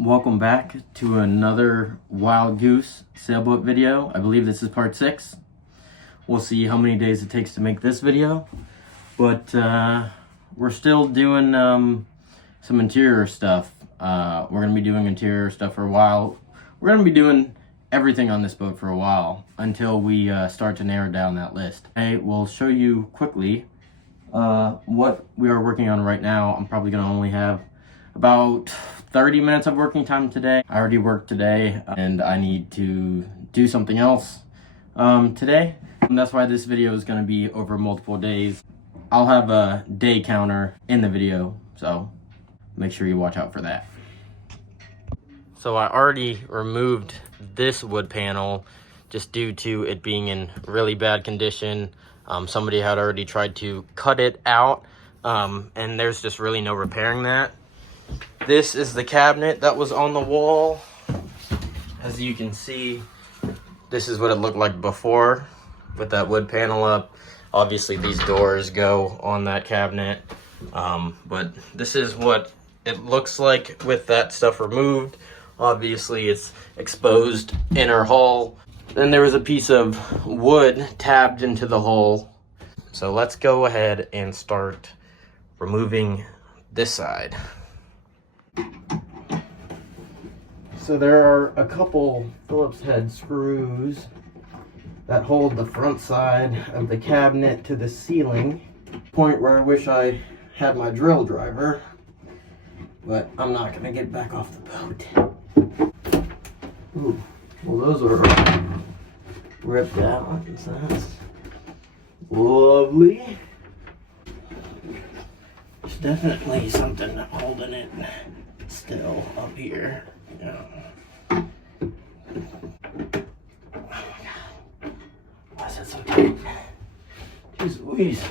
welcome back to another Wild Goose sailboat video. I believe this is part 6. We'll see how many days it takes to make this video, but we're still doing some interior stuff. We're going to be doing interior stuff for a while. We're going to be doing everything on this boat for a while until we start to narrow down that list. I will show you quickly what we are working on right now. I'm probably going to only have about 30 minutes of working time today. I already worked today and I need to do something else today. And that's why this video is going to be over multiple days. I'll have a day counter in the video, so make sure you watch out for that. So I already removed this wood panel just due to it being in really bad condition. Somebody had already tried to cut it out, and there's just really no repairing that. This is the cabinet that was on the wall. As you can see, this is what it looked like before with that wood panel up. Obviously these doors go on that cabinet, but this is what it looks like with that stuff removed. Obviously it's exposed inner hull. Then there was a piece of wood tabbed into the hull. So let's go ahead and start removing this side. So there are a couple Phillips head screws that hold the front side of the cabinet to the ceiling. Point where I wish I had my drill driver, but I'm not gonna get back off the boat. Ooh, well those are ripped out, so that's lovely. There's definitely something holding it still up here. Yeah. Oh my God. Why is it so tight? Jeez Louise.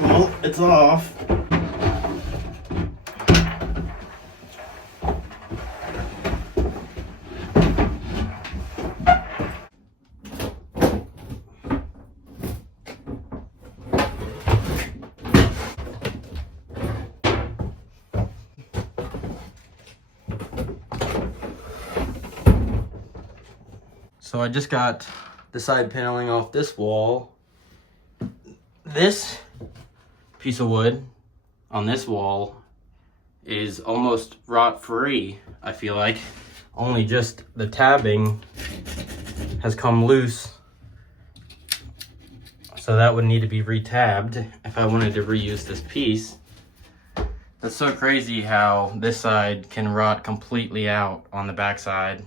Well, it's off. So I just got the side paneling off this wall. This piece of wood on this wall is almost rot free, I feel like. Only just the tabbing has come loose. So that would need to be re-tabbed if I wanted to reuse this piece. That's so crazy how this side can rot completely out on the back side.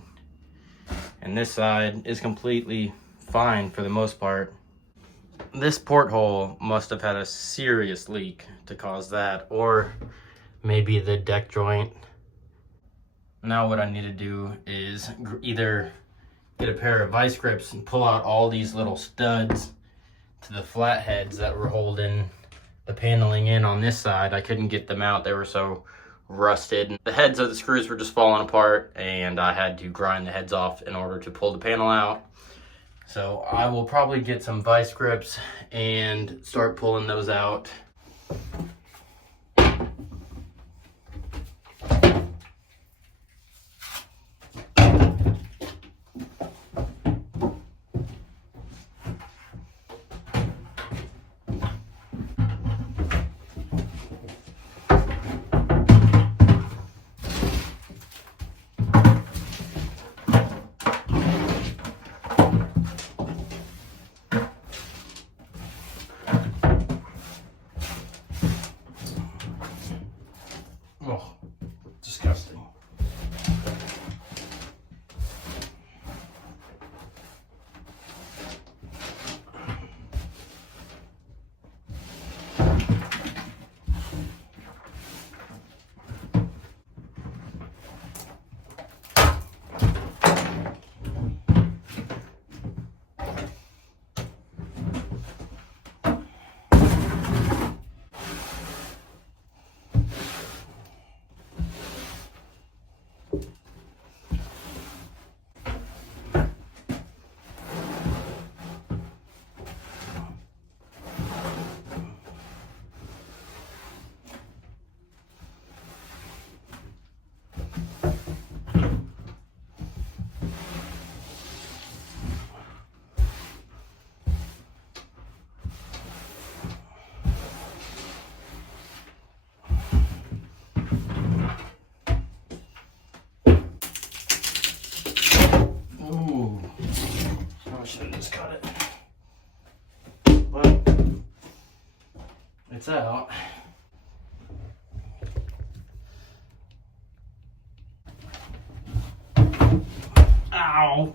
And this side is completely fine for the most part. This porthole must have had a serious leak to cause that, or maybe the deck joint. Now what I need to do is either get a pair of vice grips and pull out all these little studs to the flatheads that were holding the paneling in on this side. I couldn't get them out, they were so rusted. The heads of the screws were just falling apart and I had to grind the heads off in order to pull the panel out. So I will probably get some vice grips and start pulling those out. it's out. Ow!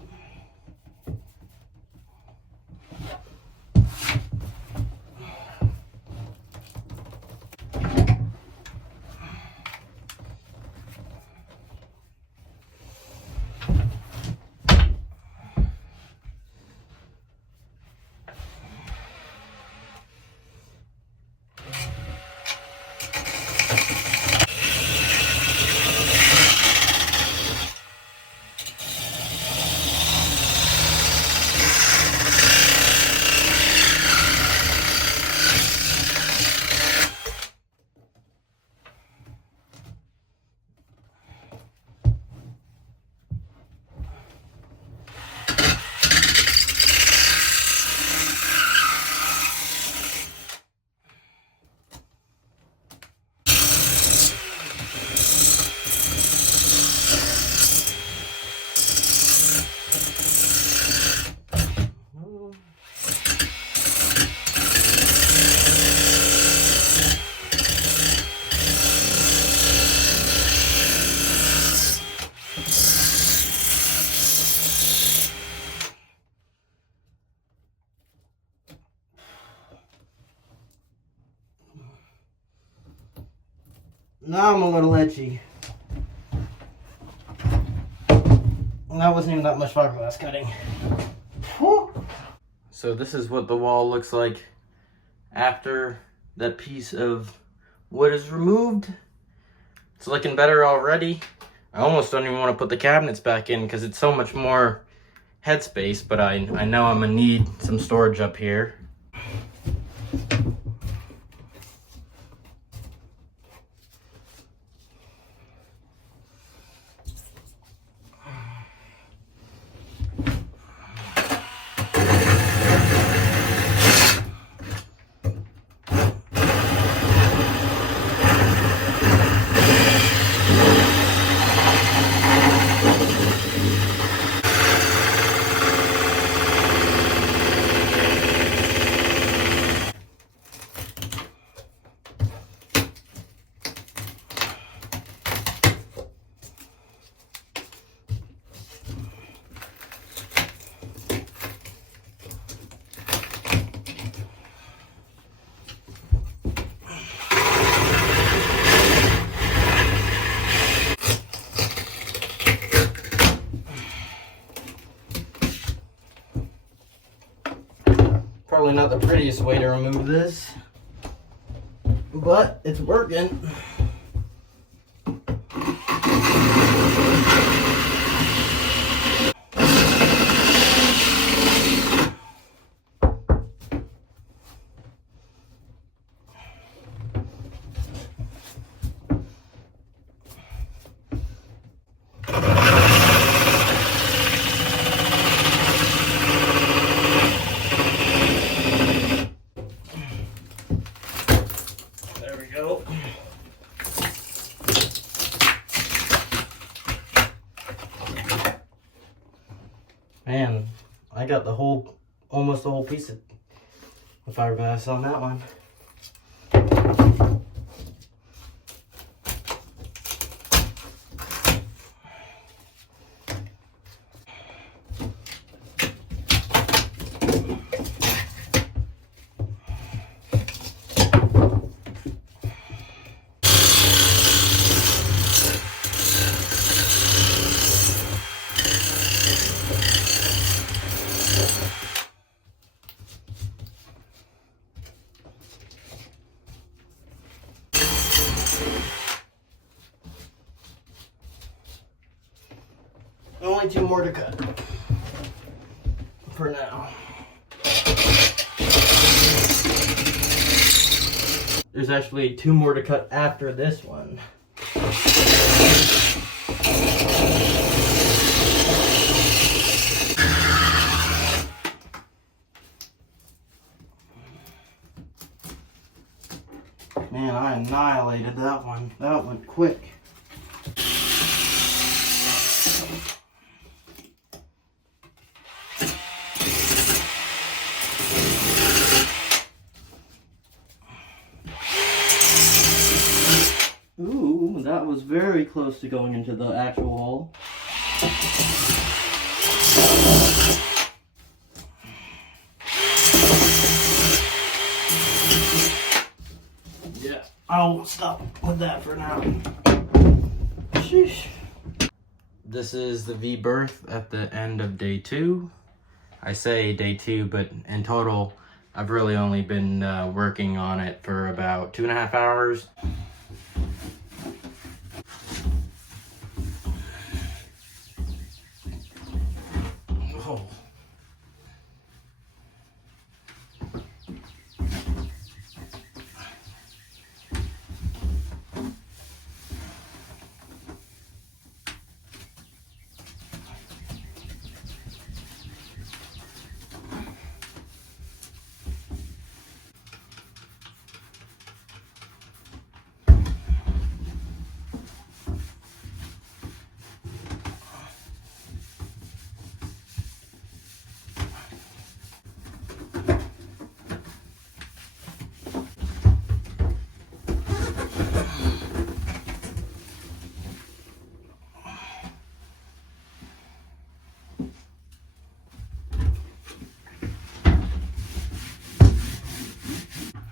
Now I'm a little itchy. That wasn't even that much fiberglass cutting. Whew. So this is what the wall looks like after that piece of wood is removed. It's looking better already. I almost don't even want to put the cabinets back in because it's so much more headspace, but I know I'm gonna need some storage up here. Probably not the prettiest way to remove this, but it's working. Man, I got almost the whole piece of fiberglass on that one. Only 2 more to cut for now. There's actually 2 more to cut after this one. Man, I annihilated that one. That went quick. Ooh, that was very close to going into the actual hole. Yeah, I'll stop with that for now. Sheesh. This is the V-Berth at the end of day 2. I say day 2, but in total, I've really only been working on it for about 2.5 hours. Oh.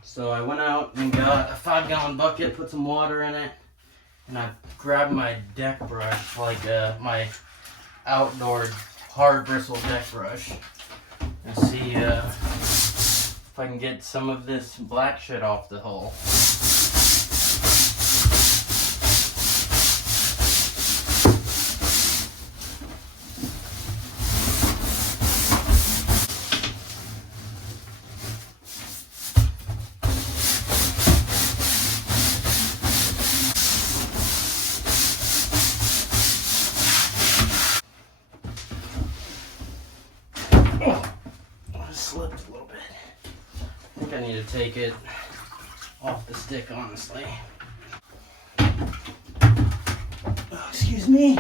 So I went out and got a 5-gallon bucket, put some water in it, and I grabbed my deck brush, like my outdoor hard bristle deck brush, and see if I can get some of this black shit off the hull. Slipped a little bit. I think I need to take it off the stick, honestly. Oh, excuse me.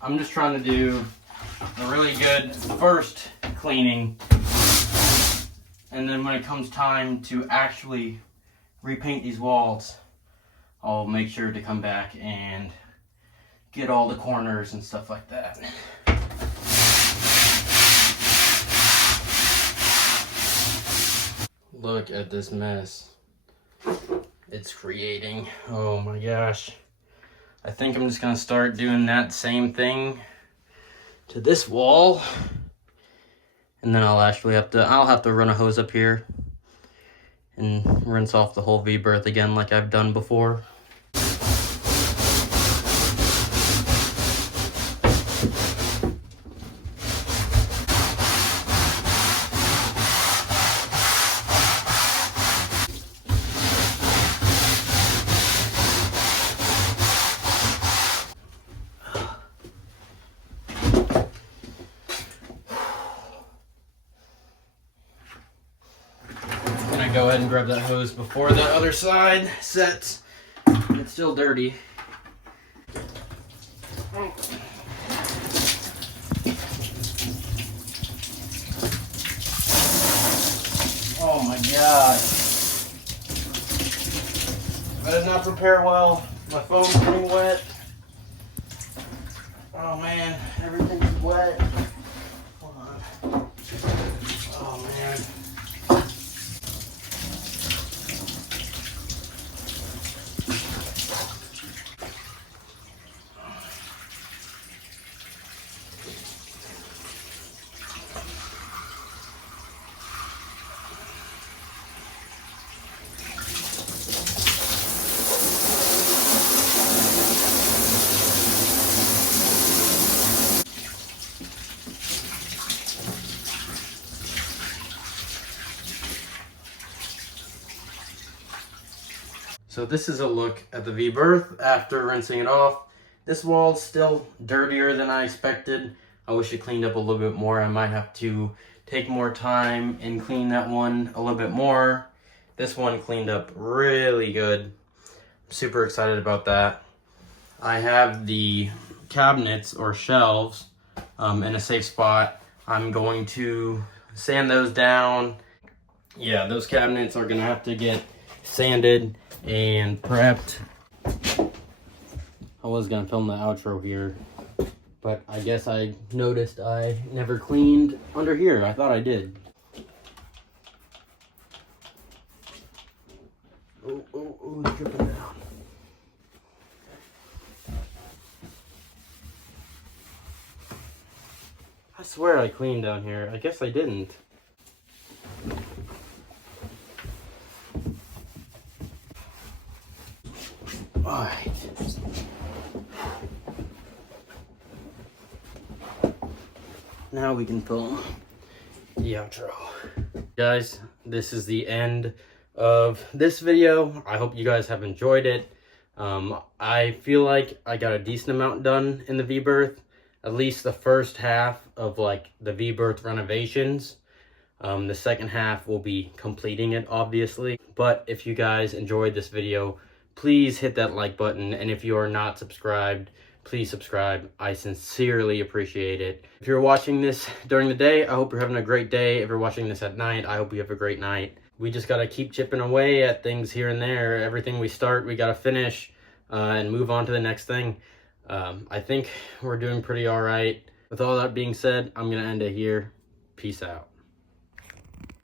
I'm just trying to do a really good first cleaning, and then when it comes time to actually repaint these walls, I'll make sure to come back and get all the corners and stuff like that. Look at this mess it's creating. Oh my gosh. I think I'm just gonna start doing that same thing to this wall, and then I'll have to run a hose up here and rinse off the whole V-berth again like I've done before. Go ahead and grab that hose before the other side sets. It's still dirty. Oh my god. I did not prepare well. My phone's getting wet. Oh man, everything's wet. Hold on. Oh man. So this is a look at the V-Berth after rinsing it off. This wall's still dirtier than I expected. I wish it cleaned up a little bit more. I might have to take more time and clean that one a little bit more. This one cleaned up really good. I'm super excited about that. I have the cabinets or shelves in a safe spot. I'm going to sand those down. Yeah, those cabinets are gonna have to get sanded and prepped. I was gonna film the outro here, but I guess I noticed I never cleaned under here. I thought I did. Oh, it's dripping down. I swear I cleaned down here. I guess I didn't. Alright. Now we can film the outro. Guys, this is the end of this video. I hope you guys have enjoyed it. I feel like I got a decent amount done in the V-Berth. At least the first half of like the V-Berth renovations. The second half will be completing it, obviously. But if you guys enjoyed this video, please hit that like button. And if you are not subscribed, please subscribe. I sincerely appreciate it. If you're watching this during the day, I hope you're having a great day. If you're watching this at night, I hope you have a great night. We just gotta keep chipping away at things here and there. Everything we start, we gotta finish and move on to the next thing. I think we're doing pretty all right. With all that being said, I'm gonna end it here. Peace out.